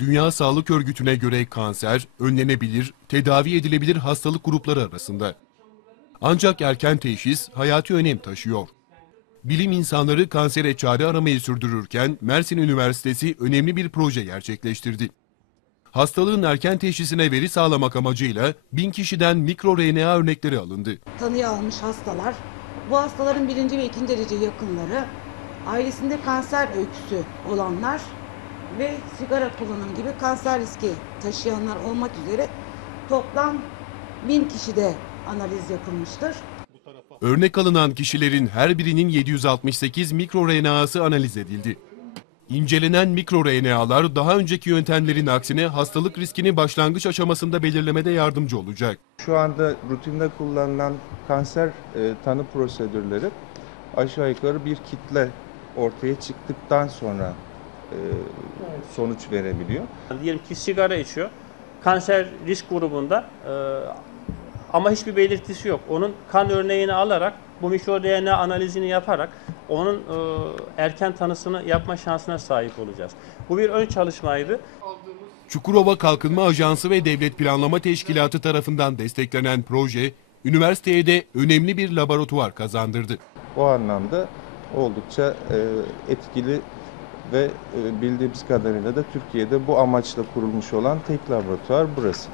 Dünya Sağlık Örgütü'ne göre kanser önlenebilir, tedavi edilebilir hastalık grupları arasında. Ancak erken teşhis hayati önem taşıyor. Bilim insanları kansere çare aramayı sürdürürken Mersin Üniversitesi önemli bir proje gerçekleştirdi. Hastalığın erken teşhisine veri sağlamak amacıyla bin kişiden mikro-RNA örnekleri alındı. tanıya almış hastalar, bu hastaların birinci ve ikinci derece yakınları, ailesinde kanser öyküsü olanlar ve sigara kullanımı gibi kanser riski taşıyanlar olmak üzere toplam bin kişide analiz yapılmıştır. Örnek alınan kişilerin her birinin 768 mikro-RNA'sı analiz edildi. İncelenen mikro-RNA'lar daha önceki yöntemlerin aksine hastalık riskini başlangıç aşamasında belirlemede yardımcı olacak. Şu anda rutinde kullanılan kanser e, tanı prosedürleri aşağı yukarı bir kitle ortaya çıktıktan sonra sonuç verebiliyor. Diyelim ki sigara içiyor. Kanser risk grubunda e, ama hiçbir belirtisi yok. Onun kan örneğini alarak bu mikro DNA analizini yaparak onun e, erken tanısını yapma şansına sahip olacağız. Bu bir ön çalışmaydı. Çukurova Kalkınma Ajansı ve Devlet Planlama Teşkilatı tarafından desteklenen proje, üniversiteye de önemli bir laboratuvar kazandırdı. O anlamda oldukça e, etkili ve e, bildiğimiz kadarıyla da Türkiye'de bu amaçla kurulmuş olan tek laboratuvar burası.